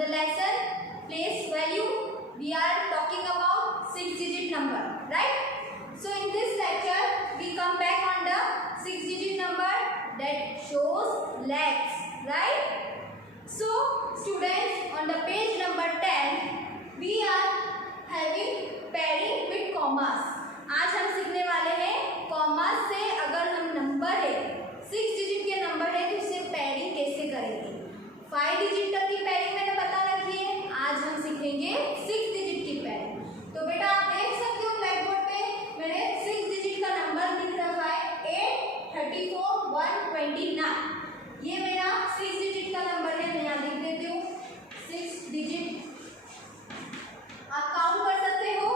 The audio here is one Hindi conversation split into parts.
the lesson place value, we are talking about 6-digit number, right? So in this lecture we come back on the 6-digit number that shows lakhs, right? So students, on the page number 10 we are having pairing with commas. आज हम सीखने वाले हैं कॉमर्स से अगर हम नंबर है 6 डिजिट के नंबर है तो उससे पैरिंग कैसे करेंगे। 5 डिजिट तक की पैरिंग मैंने बता रखी है, आज हम सीखेंगे 6 डिजिट की पैरिंग। तो बेटा आप देख सकते हो ब्लैक बोर्ड पे मैंने 6 डिजिट का नंबर लिख रखा है 8, 34, 129। ये मेरा 6 डिजिट का नंबर है, मैं यहाँ लिख देती हूँ 6 डिजिट। आप काउंट कर सकते हो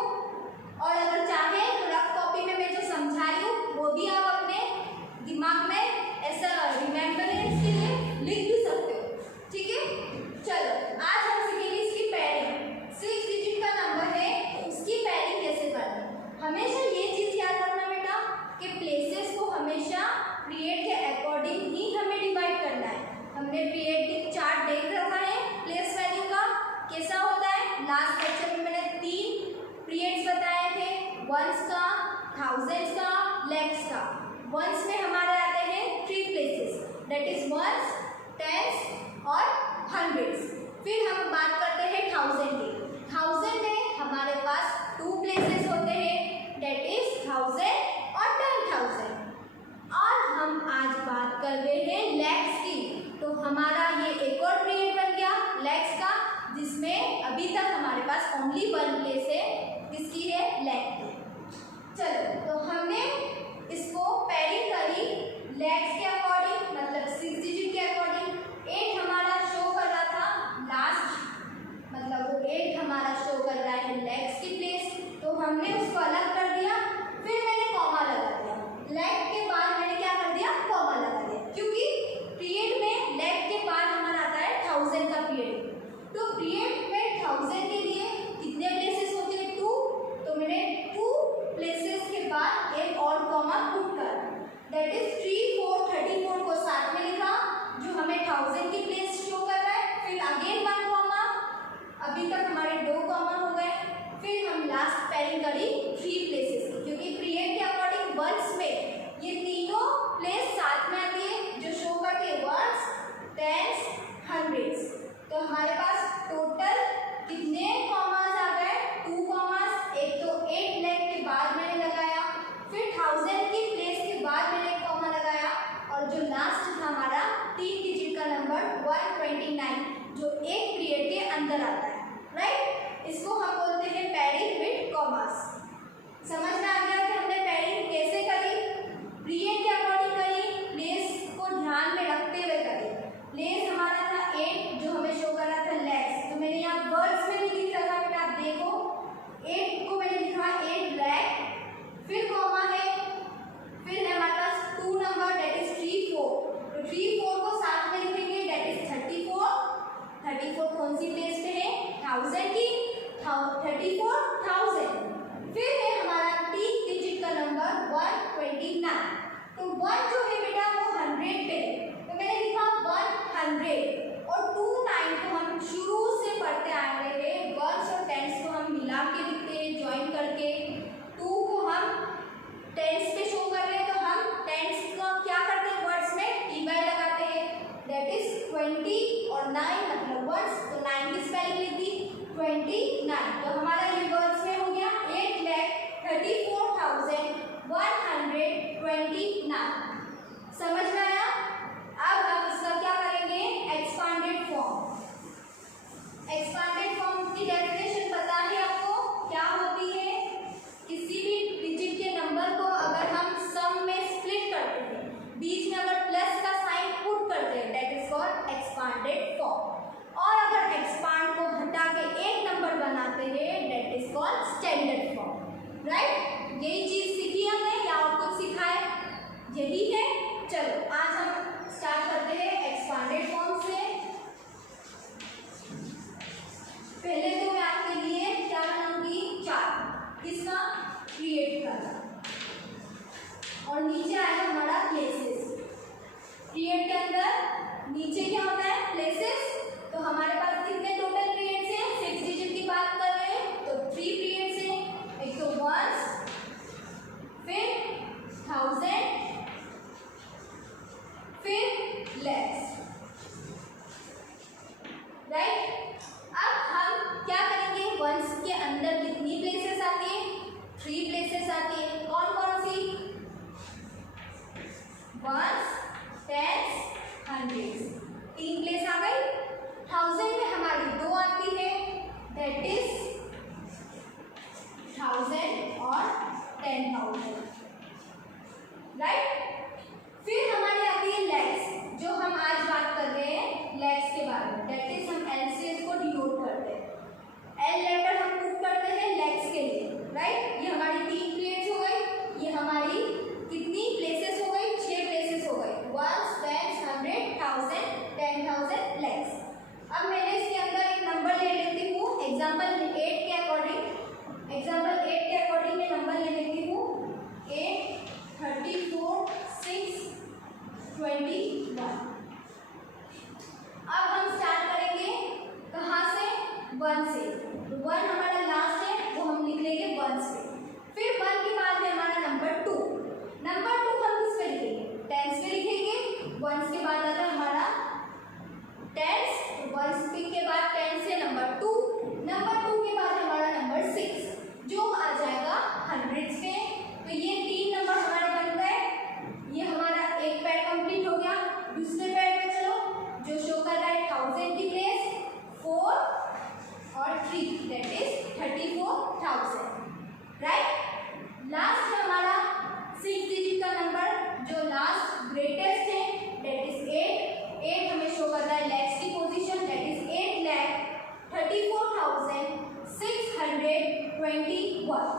और अगर चाहे तो रफ कॉपी में मैं जो समझा रही हूँ वो भी आप अपने दिमाग में ऐसा रिमेम्बरेंस के लिए लिख भी सकते हो, ठीक है। चलो आज हम सीखेंगे इसकी पैरिंग। 6 डिजिट का नंबर है उसकी पैरिंग कैसे करना है। हमेशा ये चीज़ याद रखना बेटा कि प्लेसेस को हमेशा पीरियड के अकॉर्डिंग ही हमें डिवाइड करना है। हमने पीरियडिक चार्ट देख रखा है प्लेस वैल्यू का कैसा होता है। लास्ट लेक्चर में मैंने 3 पीरियड्स बताए थे, वंस का, थाउजेंड्स का, लैक्स का। वंस में हमारे आते हैं 3 places, that is ones, tens और हंड्रेड्स। फिर हम बात करते हैं थाउजेंड की। थाउजेंड में हमारे पास 2 प्लेसेस होते हैं, दैट इज 1000 और 10,000। और हम आज बात कर रहे हैं लैक्स की। तो हमारा ये एक और पीरियड बन गया लैक्स का, जिसमें अभी तक हमारे पास ओनली 1 प्लेस है, किसकी है, लैक्स की। चलो तो हमने इसको पैरिंग करी लैक्स के अकॉर्डिंग, मतलब 6 डिजिट के अकॉर्डिंग। 8 हमारा शो कर रहा था लास्ट, मतलब वो 8 हमारा शो कर रहा है लैक्स की प्लेस, तो हमने उसको अलग कर दिया। फिर मैंने कॉमा लगा दिया, लैक के बाद मैंने क्या कर दिया, कॉमा लगा दिया, क्योंकि पीरियड में लैक के बाद हमारा आता है 1000 का पीरियड। तो पीरियड में 1000 के लिए कितने प्लेसेस होते हैं, 2। तो मैंने 2 प्लेसेस के बाद एक और कॉमा पुट कर, दैट इज 3, 4, 34 को साथ में लिखा जो हमें 1000 की प्लेस शो कर रहा है। फिर अगेन 1 कॉमा, अभी तक हमारे 2 कॉमा हो गए। फिर हम लास्ट पैरिंग करी 3 प्लेसेस की, क्योंकि पीरियड के अकॉर्डिंग वंस में ये तीनों प्लेस साथ में आती है जो शो करती है वंस, टेंस, हंड्रेड्स। तो हमारे पास टोटल कितने कॉमास आ गए, 2 कॉमास। एक तो 8 लैख के बाद मैंने लगाया, फिर 1000 की प्लेस के बाद मैंने कॉमा लगाया, और जो लास्ट था हमारा 3 डिजिट का नंबर 129 जो एक पीरियड के अंदर आता है, राइट। इसको हम बोलते हैं पैरिंग विद कॉमास। समझ में आ गया कि हमने पैरिंग कैसे करी, पीरियड के अकॉर्डिंग करी, प्लेस को ध्यान में रखते हुए करी। प्लेस हमारा था 8 जो हमें शो कर रहा था लैक्स, तो मैंने यहाँ वर्ड्स में भी लिख रखा बेटा, आप देखो 8 को मैंने लिखा 8 लैख, फिर कॉमा है, फिर है हमारे पास 2 नंबर दैट इज 3, 4। तो 3, 4 को साथ में लिखेंगे दैट इज 34। 34 कौन सी प्लेस पे है, 1000 की, 34,000। फिर है हमारा 3 डिजिट का नंबर 129। तो 1 जो है बेटा वो 100 पे है, तो मैंने लिखा 100। और 29 को हम शुरू से पढ़ते आ रहे हैं, वंस और टेंस को हम मिला के लिखते हैं ज्वाइन करके। 2 को हम टेंस पे शो कर रहे हैं, तो हम टेंस को क्या करते हैं, वर्ड्स में टीवाई लगाते हैं, दैट इज 20 और 9 मतलब वंस, तो 9 की स्पेलिंग लिख दी 29। तो हमारा ये वर्ड्स में हो गया 8,34,129। समझ में आया। अब हम इसका क्या करेंगे, एक्सपांडेड फॉर्म। एक्सपांडेड फॉर्म की डेफिनेशन पता है आपको क्या होती है, किसी भी डिजिट के नंबर को अगर हम सम में स्प्लिट करते हैं, बीच में अगर प्लस का साइन पुट करते हैं, that is called expanded form. और अगर एक्सपांड को हटा के एक नंबर बनाते हैं, that is called standard form, right. यही चीज सीखी हमने या और कुछ सीखा है, यही है। चलो आज हम स्टार्ट करते हैं एक्सपांडेड फॉर्म से। पहले तो मैं आपके लिए क्या बनाऊंगी, चार्ट, किसका, क्रिएट करना, और नीचे आएगा हमारा प्लेसेस। क्रिएट के अंदर नीचे क्या होता है, प्लेसेस। तो हमारे पास कितने total ones, tens, hundreds. 3 place आ गई। 1000 में हमारी 2 आती है, दैट इज 1000 और 10,000, राइट। फिर हमारी आती है लैक्स, जो हम आज बात कर रहे हैं लैक्स के बारे में, दैट इज हम एल से इसको डिनोट करते हैं। एल लेटर हम पुट करते हैं लैक्स के लिए, राइट। ये हमारी 3 प्लेस हो गई। ये हमारी कितनी प्लेसेस हो गई? 6 प्लेसेस हो गई, वंस, टेंस, 100, 1000, 10,000 लैक्स। अब मैंने इसके अंदर एक नंबर ले लेती हूँ एग्जाम्पल 8 के अकॉर्डिंग। एग्जाम्पल 8 के अकॉर्डिंग मैं नंबर ले लेती हूँ 8, 34, 6, 21। अब हम स्टार्ट करेंगे कहाँ से? 1 से। 1 हमारा लास्ट है, वो हम लिख लेंगे 1 से। फिर 1 के बाद है हमारा नंबर 2। नंबर 2 हम किस पे लिखेंगे? टेंस पे लिखेंगे। 1 के बाद आता है हमारा टेंस, 1 के बाद टेंस से नंबर 2, नंबर 2 के बाद हमारा नंबर 6, जो आ जाएगा हंड्रेड्स पे। तो ये 3 नंबर हमारे बन गए। ये हमारा एक पैड कंप्लीट हो गया। दूसरे पैड पे चलो, जो शो कर रहा है 1000 की प्लेस 4 और 3, दैट इज 34,000, राइट। लास्ट है हमारा 6 डिजिट का नंबर, जो लास्ट ग्रेटेस्ट है, दैट इज 8। 8 हमें शो कर रहा है लैक्स की पोजीशन, दैट इज 8,34,621।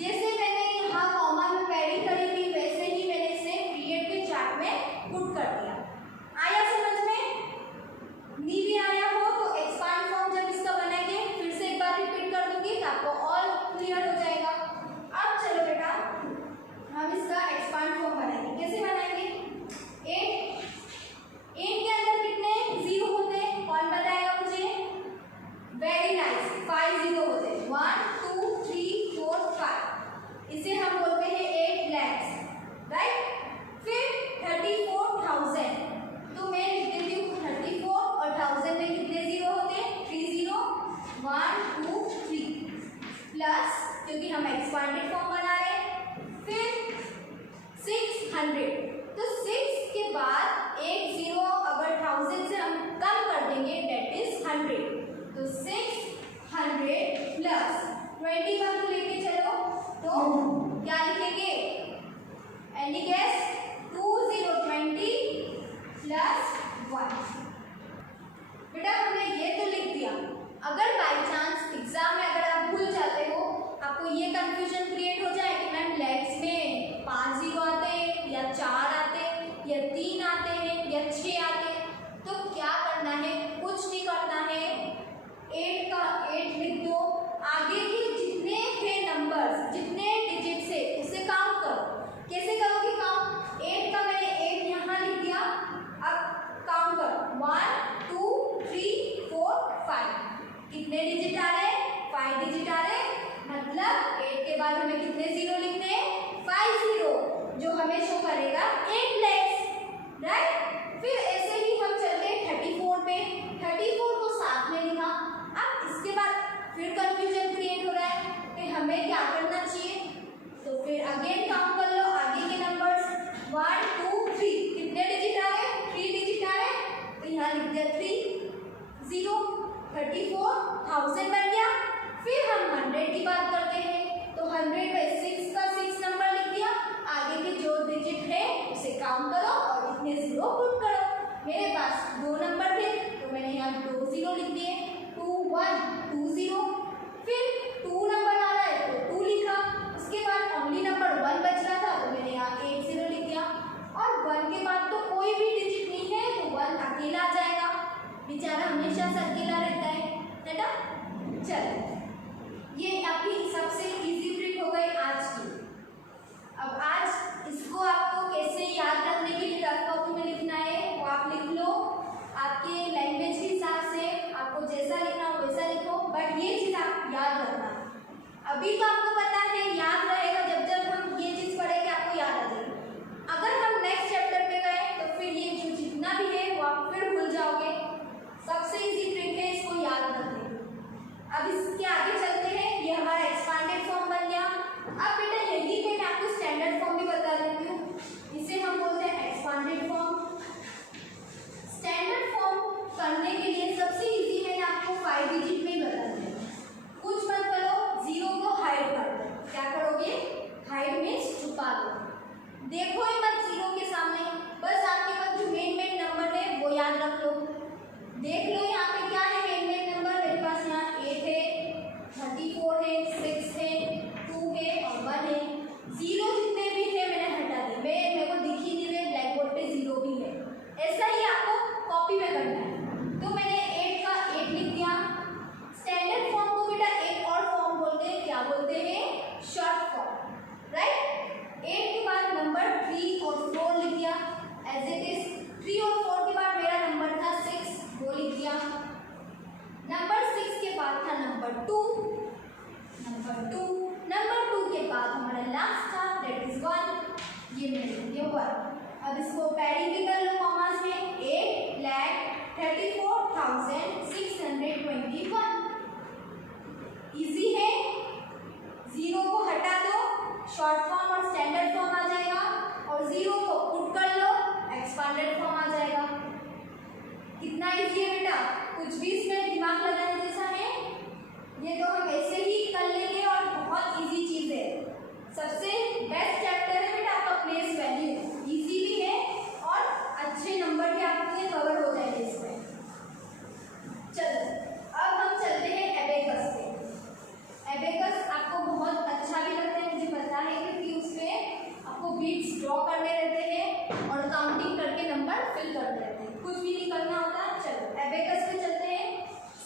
जैसे मैंने यहाँ कॉमा में पैडिंग करी थी, वैसे ही मैंने इसे पीरियड के चार्ट में पुट कर दिया। आया समझ में? नहीं भी आया हो तो एक्सपांड फॉर्म जब इसका बनाएंगे फिर से एक बार रिपीट कर दूंगी तो आपको और क्लियर हो जाएगा। अब चलो बेटा हम इसका एक्सपांड फॉर्म बनाएंगे। कैसे बनाएंगे? 8 के अंदर कितने 0 होते हैं? कौन बताएगा मुझे? वेरी नाइस, 5 0 होते हैं। 1 2 3 4 5, इसे हम बोलते हैं 8 लैक्स, राइट। फिर 34,000, तो मैं लिख देती हूँ 34 और 1000 में कितने 0 होते हैं? 3 0, 1 2 3 प्लस, क्योंकि हम एक्सपांडेड फॉर्म बना रहे हैं। फिर 600, तो 6 के बाद एक 0 अगर 1000 से हम कम कर देंगे, दैट इज 100। तो 600 प्लस 21 को लेके चलो, तो क्या लिखेंगे? Any guess? 2020 प्लस 1। बेटा हमने ये तो लिख दिया। अगर बाई चांस एग्जाम में अगर आप भूल जाते हो, आपको ये कंफ्यूजन क्रिएट हो जाए कि मैम लैक्स में 5 0 आते हैं या 4 आते हैं या 3 आते हैं या 6 आते हैं, तो क्या करना है? कुछ नहीं करना है। 8 का 8 लिख दो, आगे के जितने थे नंबर्स, जितने डिजिट से उसे काउंट करो। कैसे करोगे काउंट? 8 का मैंने 8 यहाँ लिख दिया। अब काउंट करो 1 2 3 4 5, कितने डिजिट आ रहे हैं? 5 डिजिट आ रहे हैं। मतलब 8 के बाद हमें कितने 0 लिखने हैं? 5 0, जो हमें शो करेगा 8 लैक्स, राइट। फिर ऐसे ही हम चलते हैं 34 पे। 34 को साथ में लिखा। अब इसके बाद फिर कंफ्यूजन क्रिएट हो रहा है कि हमें क्या करना चाहिए, तो फिर अगेन काउंट कर लो आगे के नंबर्स। 1 2 3, कितने डिजिट आ रहे हैं? 3 डिजिट आ रहे हैं, तो यहाँ लिख दिया 3 0, 34,000 बन गया। फिर हम 100 की बात करते हैं, तो 100 पे 6 का 6 नंबर लिख दिया। आगे के जो डिजिट है उसे काउंट करो और इतने 0 पुट करो। मेरे पास 2 नंबर थे, तो मैंने यहाँ 2 0 लिख दिए। 2 1 2 0। फिर 2 नंबर आ रहा है तो 2 लिखा। उसके बाद ओनली नंबर 1 बच रहा था, तो मैंने यहाँ 8 0 लिख दिया। और 1 के बाद तो कोई भी डिजिट नहीं है, तो 1 अकेला आ जाएगा। बेचारा हमेशा से अकेला रहता है ना। चलो, ये आपकी सबसे इजी ट्रिक हो गई आज की। अब आज इसको आपको कैसे याद रखने के लिए रफ कॉपी में लिखना है वो आप लिख लो। आपके लैंग्वेज के हिसाब से आपको जैसा लिखना हो वैसा लिखो, बट ये चीज़ आप याद रखना। अभी तो आपको पता है, याद रहेगा जब जब हम ये चीज़ पढ़ेंगे आपको याद आ जाएगी। अगर हम नेक्स्ट चैप्टर पे गए तो फिर ये जो जितना भी है वो आप फिर भूल जाओगे। सबसे इजी ट्रिक है इसको याद रखने। अब इसके आगे चलते हैं। ये हमारा एक्सपांडेड फॉर्म बन गया। अब बेटा यही पे मैं आपको स्टैंडर्ड फॉर्म भी बता देती हूँ। इसे हम अब इसको पैडिंग भी कर लो कॉमास में, 8,34,621। इजी है, जीरो को हटा दो, शॉर्ट फॉर्म और स्टैंडर्ड फॉर्म आ जाएगा, और जीरो को पुट कर लो, एक्सपांडेड फॉर्म आ जाएगा। कितना इजी है बेटा, कुछ भी इसमें दिमाग लगाने जैसा है? ये तो हम ऐसे ही कर लेंगे और बहुत इजी चीज है। सबसे बेस्ट चैप्टर है बेटा आपका प्लेस वैल्यू, इजी भी है और अच्छे नंबर भी आपके कवर हो जाएंगे इसमें। चलो अब हम चलते हैं एबेकस पे। एबेकस आपको बहुत अच्छा भी लगता है, मुझे पता है, क्योंकि उसमें आपको बीट्स ड्रॉ करने रहते हैं और काउंटिंग करके नंबर फिल करते रहते हैं, कुछ भी नहीं करना होता। चलो एबेकस पे चलते हैं।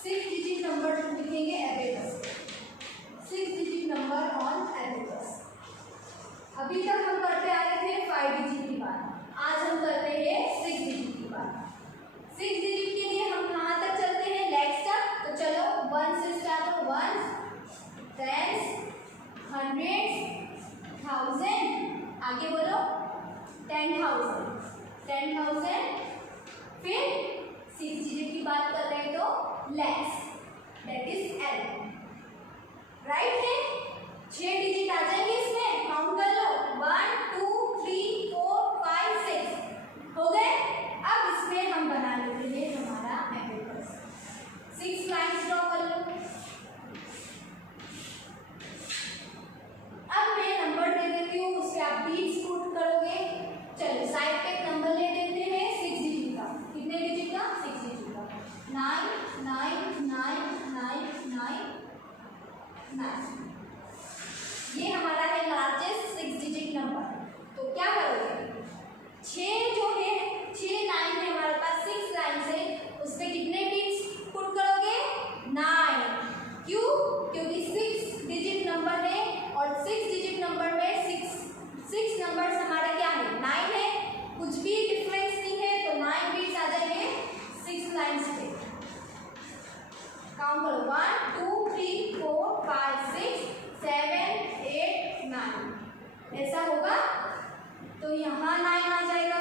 6 डिजिट नंबर लिखेंगे abacus, 6 digit number on abacus. अभी तक हम करते आ रहे थे 5 डिजिट की बात, आज हम करते हैं 6 डिजिट की बात। 6 डिजिट के लिए हम कहाँ तक चलते हैं, लेट्स तक। तो चलो 1 से स्टार्ट हो, 1, 10, 100, 1000, आगे बोलो 10,000, 10,000। फिर 6 डिजिट की बात कर रहे हैं तो lakhs, that is L, right है। 6 डिजिट आ जाएंगे इसमें, काउंट कर लो, 1 2 3 4 5 6 हो गए। अब इसमें हम बना लेते हैं हमारा एबेकस। 6 लाइन्स ड्रॉ कर लो। अब मैं नंबर दे देती हूँ, उससे आप बीट्स पुट करोगे। चलो साइड पे एक नंबर ले देते हैं 6 डिजिट का। कितने डिजिट का, 6 डिजिट का। 9 9 9 9 9 9। ये हमारा है लार्जेस्ट 6 डिजिट नंबर। तो क्या करोगे, 6 जो है, 6 लाइन है हमारे पास, 6 लाइन से उसमें कितने बीट्स पुट करोगे, 9। क्यों, क्योंकि 6 डिजिट नंबर है और 6 डिजिट नंबर में 6 नंबर्स हमारे क्या है, 9 है, कुछ भी डिफरेंस नहीं है, तो 9 बीट्स आ जाएंगे 6 लाइन्स पे। काउंट करो, 1 2 3 4 5 6 7 8 9, ऐसा होगा। तो यहाँ 9 आ जाएगा।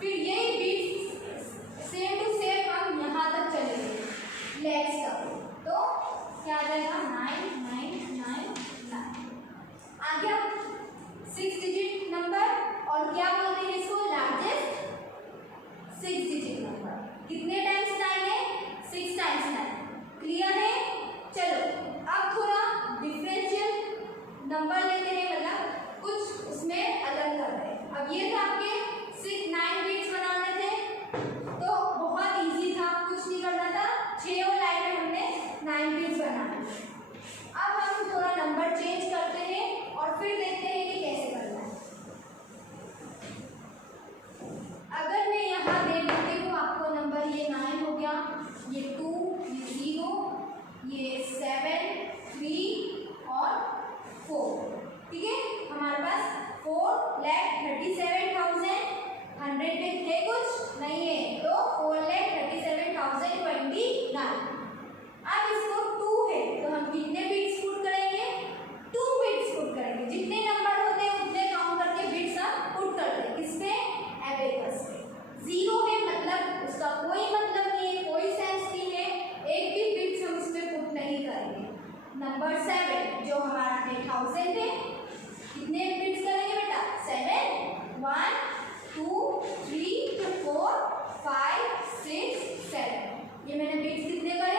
फिर यही बीट्स सेम टू सेम हम यहाँ तक चलेंगे, लेट्स तक। तो क्या आ जाएगा, 9 9 9 9 आ गया 6 डिजिट नंबर। और क्या बोलते हैं इसको, लार्जेस्ट 6 डिजिट नंबर। कितने टाइम्स 9 है, 6 टाइम्स 9। क्लियर है। चलो अब थोड़ा डिफरेंशियल नंबर लेते हैं, मतलब कुछ उसमें अलग करते हैं। अब ये तो आपके 9 बीट्स बनाने थे, तो बहुत इजी था, कुछ नहीं करना था, 6 और लाइन में हमने 9 बीट्स बनाने थे। अब हम थोड़ा नंबर चेंज करते हैं और फिर देखते हैं कि कैसे करना है। अगर मैं यहाँ दे देती हूँ आपको नंबर, ये 9 हो गया, ये 2, ये 0, ये 7 3 और 4, ठीक है। हमारे पास 4,37,000 100 पे है, कुछ नहीं है, तो 4,37,029। अब इसको 2 है, तो हम कितने बिट्स पुट करेंगे, 2 बिट्स पुट करेंगे। जितने नंबर होते हैं उतने काउंट करके बिट्स हम पुट करते हैं। किस पे, एबेकस पे। 0 है मतलब उसका कोई मतलब नहीं है, कोई सेंस नहीं है, एक भी बिट्स हम इस पे पुट नहीं करेंगे। नंबर 7 जो हमारा है 1000 है, कितने बिट्स करेंगे बेटा, 7 1 2 3 4 5 6 7। ये मैंने बिट्स कितने करे,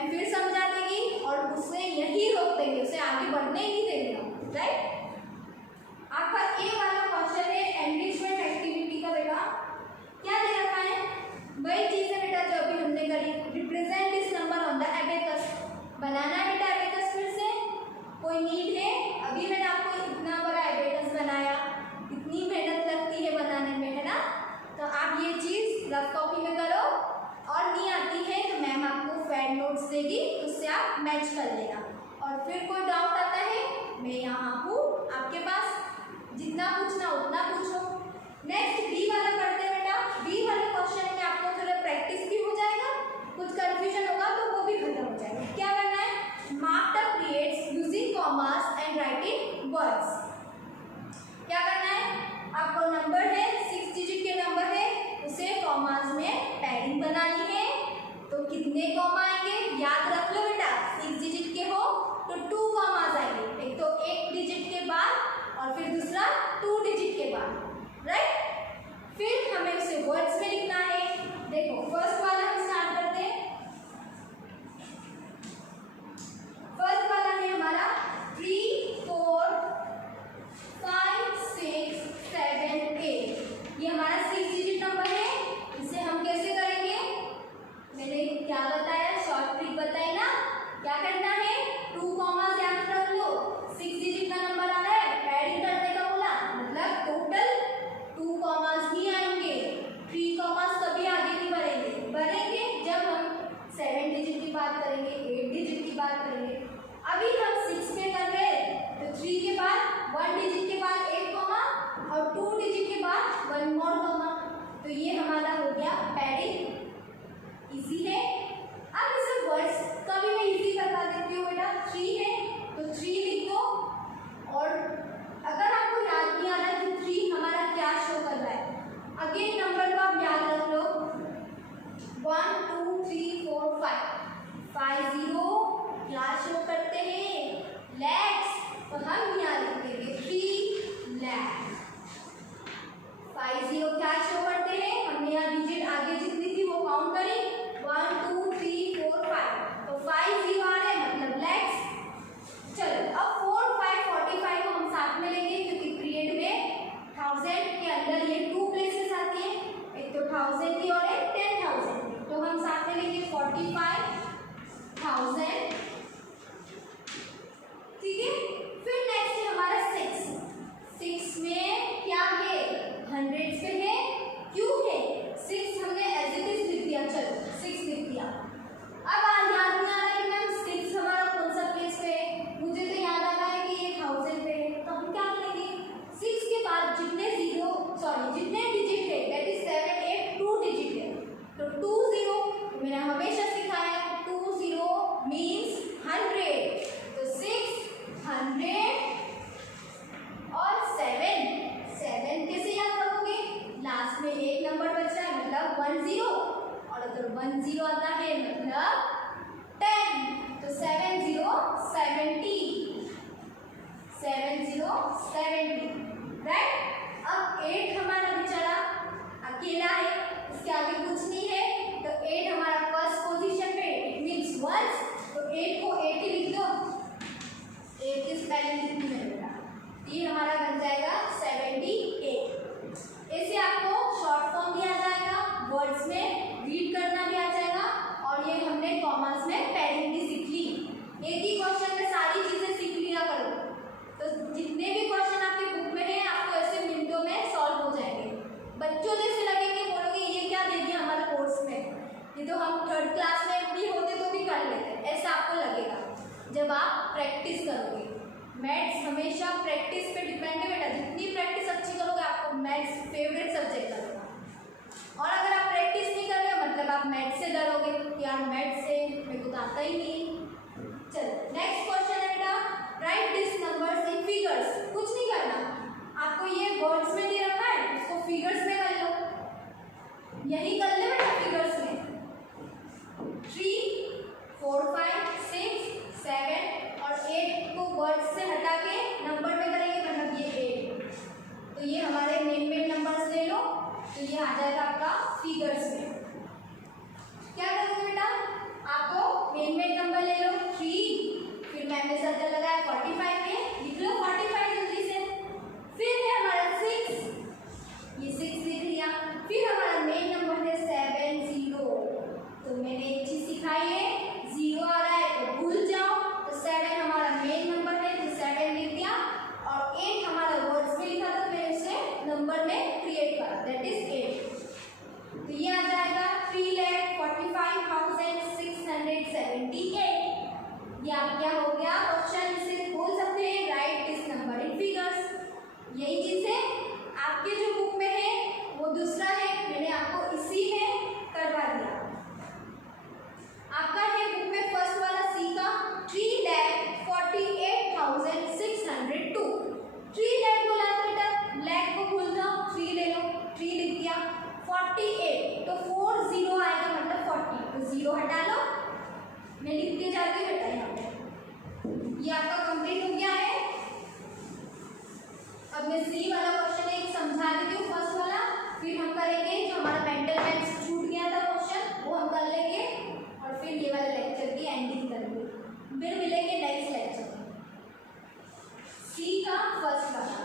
मैम फिर समझा देगी और उसे यही रोक देंगे, उसे आगे बढ़ने ही नहीं देंगे, राइट। आपका ए वाला क्वेश्चन है एनरिचमेंट एक्टिविटी का। बेटा क्या दे रखा है, वही चीज है बेटा जो अभी हमने करी, represent this number on the abacus. बनाना है बेटा एबेकस, फिर से कोई नीड है? अभी मैंने आपको इतना बड़ा एबेकस बनाया, इतनी मेहनत लगती है बनाने में, है ना। तो आप ये चीज रफ कॉपी में करो, और नहीं आती है तो मैम आपको फेड नोट्स देगी, उससे आप मैच कर लेना। और फिर कोई डाउट आता है मैं यहाँ हूँ आपके पास, जितना पूछना उतना पूछो। नेक्स्ट बी वाला करते हैं बेटा। बी वाले क्वेश्चन में आपको थोड़ा प्रैक्टिस भी हो जाएगा, कुछ कंफ्यूजन होगा तो वो भी खत्म हो जाएगा। क्या करना है, mark the periods using commas and writing words. क्या करना है, आपको नंबर है 6 डिजिट के नंबर है, उसे कॉमास में पैडिंग बनानी है। तो कितने कॉमा आएंगे याद रख लो बेटा, 6 डिजिट के हो तो 2 कॉमास आएंगे, एक तो 1 डिजिट के बाद और फिर दूसरा 2 डिजिट के बाद, राइट। फिर हमें उसे वर्ड्स में लिखना है। देखो फर्स्ट वाला हम स्टार्ट करते हैं। फर्स्ट वाला है हमारा 3 4 5 6 7 8। ये हमारा 6 डिजिट नंबर है, इसे हम कैसे करेंगे, मैंने क्या बताया, शॉर्ट ट्रिक बताई ना। क्या करना है, 2 कॉमास याद रख लो, 6 डिजिट का नंबर आ रहा है, पैडिंग करने का बोला, मतलब टोटल 2 कॉमास ही आएंगे, 3 कॉमास कभी आगे नहीं बढ़ेंगे जब हम 7 डिजिट की बात करेंगे, 8 डिजिट की बात करेंगे। अभी हम 6 में कर रहे हैं तो 3 के बाद 1 डिजिट के बाद 1 कॉमा और 2 डिजिट के बाद 1 मोर कॉमा। तो ये हमारा हो गया पैडिंग, इजी है। अब इसे वर्ड्स का भी मैं इजी करवा देती हूँ बेटा। 3 है तो 3 लिख दो, और अगर आपको याद नहीं आ रहा कि 3 हमारा क्या शो कर रहा है, अगेन नंबर को आप याद रख लो, 1 2 3 4 5 0 क्या शो करते हैं, लैक्स। तो हम यहाँ लिख देंगे 3 लैक्स। 5 0 क्या शो करते हैं, हमने यहाँ डिजिट आगे जितनी थी वो काउंट करी, 1 2 3 4 5, तो 5 0 आ रहे मतलब लैक्स। चलो अब 4 5 45 को हम साथ में लेंगे, क्योंकि पीरियड में 1000 के अंदर ये 2 प्लेसेस आती है, एक तो 1000 की और एक 10,000 की, तो हम साथ में लेंगे 45,000, ठीक है। फिर नेक्स्ट है हमारा 6 में क्या है, हंड्रेड्स पे है, क्यों है, 6 हमने एज इट इज लिख दिया, चलो 6 लिख दिया। अब याद नहीं आ रहा है कि मैम 6 हमारा कौन सा प्लेस पे है, मुझे तो याद आ रहा है कि ये 1000 पे है, तो हम क्या करेंगे, 6 के बाद जितने डिजिट है दैट इज 7 8 2 डिजिट है, तो 2 0 मैंने हमेशा सिखाया है, 2 0 मीन्स 100, तो 6 100 और 7 कैसे याद रखोगे, लास्ट में एक नंबर बच रहा है मतलब 1 0, और अगर 1 0 आता है मतलब 10, तो 7 0 70, 7 0 70, राइट। अब 8 हमारा बेचारा अकेला है, इसके आगे कुछ नहीं है, तो 8 हमारा फर्स्ट पोजीशन पे, इट मीन्स वंस, तो 8 को 8 ही लिख दो, 8 की स्पेलिंग कितनी है बेटा, ये हमारा बन जाएगा 78। ऐसे आपको शॉर्ट फॉर्म भी आ जाएगा, वर्ड्स में रीड करना भी आ जाएगा, और ये हमने कॉमर्स में पैडिंग भी सीख ली। एक ही क्वेश्चन में सारी चीजें सीख लिया करो, तो जितने भी क्वेश्चन आपके बुक में हैं आपको ऐसे मिनटों में सॉल्व हो जाएंगे। बच्चों जैसे लगेंगे, बोलोगे ये क्या दे दिया हमारे कोर्स में, ये तो हम 3rd क्लास में भी होते तो भी कर लेते, ऐसा आपको लगेगा जब आप प्रैक्टिस करोगे। मैथ्स हमेशा प्रैक्टिस पे डिपेंड है बेटा, जितनी प्रैक्टिस अच्छी करोगे आपको मैथ्स फेवरेट सब्जेक्ट लगेगा, और अगर आप प्रैक्टिस नहीं कर रहे हो मतलब आप मैथ्स से डरोगे कि यार मैथ्स से मेरे को तो आता ही नहीं। चलो नेक्स्ट क्वेश्चन है बेटा, right this numbers in figures. कुछ नहीं करना, आपको ये वर्ड्स में दे रखा है, उसको फिगर्स में कर लो, यही कर ले बेटा फिगर्स में। 3 4 5 6 7 और 8 को वर्ड्स से हटा के नंबर में करेंगे, मतलब ये 8, तो ये हमारे मेन नंबर्स ले लो, तो ये आ जाएगा आपका फिगर्स में। क्या करोगे बेटा, आपको मेन ये आप क्या हो गया क्वेश्चन, इसे बोल सकते हैं right this number in figures. यही चीज है आपके जो बुक में है वो दूसरा है, मैंने आपको इसी में करवा दिया। आपका है बुक में फर्स्ट वाला सी का 3,48,602। 3 लाख बोला था बेटा, लाख को भूल जाओ, 3 ले लो, 3 लिख दिया। 48 तो 4 0 आएगा मतलब 40, तो 0 हटा लो, मैं लिखते जाती हूँ बेटा यहाँ पे। ये आपका कंप्लीट हो गया है। अब मैं सी वाला क्वेश्चन एक समझा देती हूँ फर्स्ट वाला, फिर हम करेंगे जो हमारा मेंटल मैथ्स छूट गया था क्वेश्चन वो हम कर लेंगे, और फिर ये वाले लेक्चर की एंडिंग करेंगे, फिर मिलेंगे नेक्स्ट लेक्चर में। सी का फर्स्ट वाला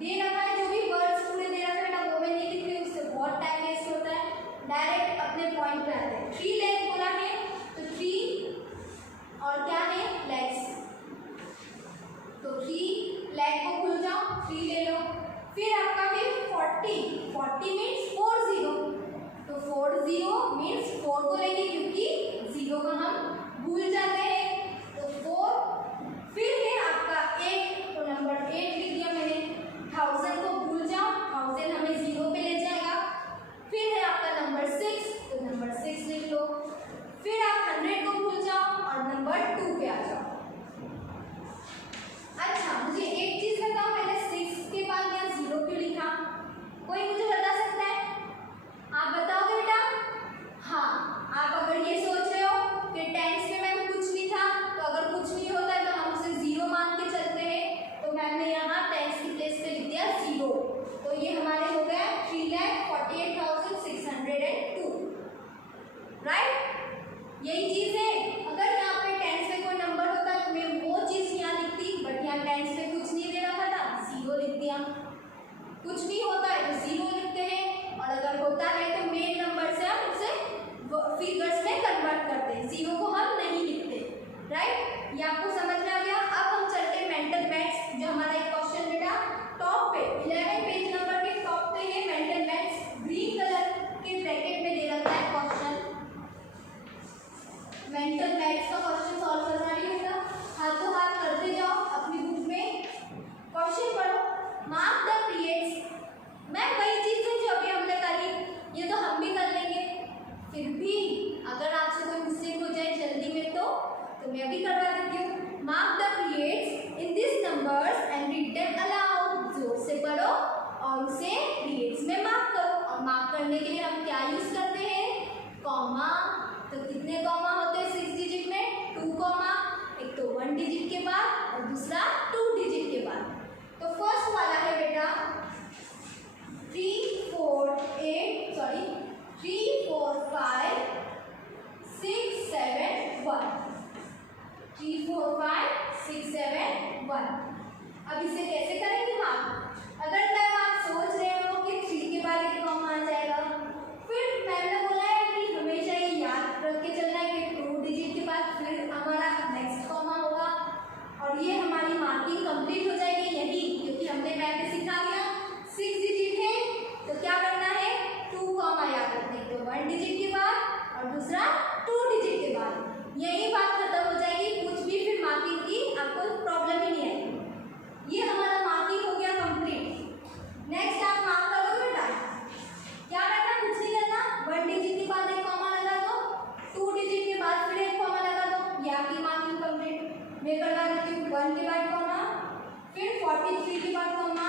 दे रखा है, जो भी वर्ड्स पूरे दे रखा है ना वो मैं नहीं लिख रही, उससे बहुत टाइम वेस्ट होता है, डायरेक्ट अपने पॉइंट पे आते हैं। 3 लाख बोला है तो 3 और क्या है लैक्स, तो 3 लाख को भूल जाओ, 3 ले लो। फिर आपका है 40 मीन्स 40, तो 40 मीन्स 4 को लेंगे क्योंकि 0 को हम भूल जाते हैं, तो 4। फिर है आपका 8, तो नंबर 8 लिख दिया मैंने। 1000 को भूल जाओ, 1000 हमें 0 पे ले जाएगा। फिर है आपका नंबर 6, तो नंबर 6 लिख लो। फिर आप 100 को भूल जाओ और नंबर 2 पे आ जाओ। अच्छा मुझे एक चीज बताओ, मैंने 6 के बाद यहाँ 0 क्यों लिखा? कोई मुझे बता सकता है? आप बताओगे बेटा? हाँ, आप अगर ये सोच रहे हो कि टेंस में मैम कुछ नहीं था, तो अगर कुछ नहीं होता है तो हम उसे 0 मान के चलते हैं, तो मैम ने यहाँ टेंस की प्लेस पे लिख दिया 0, तो ये हमारे हो गया 3,48,602, राइट? यही चीज है, अगर यहाँ पे टेंस में कोई नंबर होता तो मैं वो चीज यहाँ लिखती, बट यहाँ टेंस में कुछ नहीं दे रखा था, 0 लिख दिया। कुछ नहीं होता है तो 0 लिखते हैं, और अगर होता है तो मेन नंबर से हम उसे फिगर्स में कन्वर्ट करते हैं, 0 को हम नहीं लिखते, राइट? ये आपको समझ में आ गया। अब हम चलते हैं मेंटल मैथ्स, जो हमारा एक क्वेश्चन बेटा टॉप पे 11 पेज नंबर के टॉप पे है मेंटल मैथ्स, ग्रीन कलर के ब्रैकेट में दे रखा है क्वेश्चन। मेंटल मैथ्स का क्वेश्चन सॉल्व करना नहीं होता, हाथों हाथ करते जाओ, अपनी बुक में क्वेश्चन पढ़ो। मार्क द पीरियड्स, मैं वही चीज है जो अभी हमने करी, ये तो हम भी कर लेंगे, फिर भी अगर आपसे कोई मिस्टेक हो जाए जल्दी में तो मैं अभी करवा देती हूँ। Mark the periods in this numbers and read them allowed, जोर से पढ़ो और उसे पीरियड्स में मार्क करो। और मार्क करने के लिए हम क्या यूज करते हैं? कॉमा। तो कितने कॉमा होते हैं 6 डिजिट में? 2 कॉमा, एक तो 1 डिजिट के बाद और दूसरा 2 डिजिट के बाद। तो फर्स्ट वाला है बेटा 3 4 5 6 7 1, 3 4 5 6 7 1। अब इसे कैसे करेंगे मार्क? अगर मैम आप सोच रहे हो कि 3 के बाद एक कॉमा आ जाएगा, फिर मैम ने बोला है कि हमेशा ये याद रख के चलना है कि 2 डिजिट के बाद फिर हमारा नेक्स्ट कॉमा होगा, और ये हमारी मार्किंग कंप्लीट हो जाएगी यही, क्योंकि हमने मैम ने सिखा दिया 6 डिजिट है तो क्या करना है? 2 कॉमा याद रखने, तो 1 डिजिट के बाद और दूसरा 2 डिजिट के बाद, यही बात खत्म हो जाएगी, कुछ भी फिर मार्किंग की आपको प्रॉब्लम ही नहीं आएगी। ये हमारा मार्किंग हो गया कंप्लीट। नेक्स्ट आप मार्क करो बेटा, क्या करना? कुछ नहीं करना, 1 डिजिट के बाद एक कॉमा लगा दो, 2 डिजिट के बाद फिर एक कॉमा लगा दो, ये आपकी मार्किंग कंप्लीट। मैं करवा देती हूँ 1 के बाद कॉमा, फिर 43 के बाद कॉमा,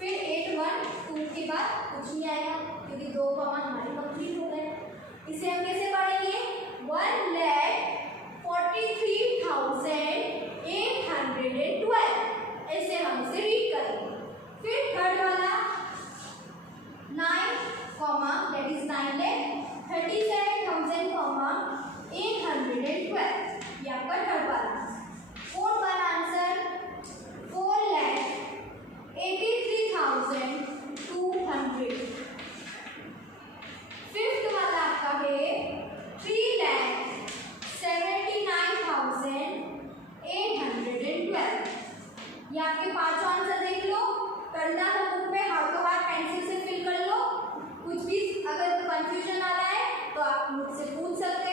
फिर 81 2 के बाद कुछ नहीं आएगा क्योंकि 2 कॉमा हमारे कंप्लीट हो गए। इसे हम कैसे पढ़ेंगे? 1,43,812, ऐसे हम इसे रीड करेंगे। फिर थर्ड वाला 9 कॉमा, दैट इज 9 लाख 37,812, ये आपका थर्ड वाला। फोर्थ वाला आंसर 4,83,200। फिफ्थ वाला आपका है 3,79,812। ये आपके पांचों आंसर देख लो, करना है बुक में हाथों हाथ पेंसिल से फिल कर लो। कुछ भी अगर कंफ्यूजन आ रहा है तो आप मुझसे पूछ सकते हैं।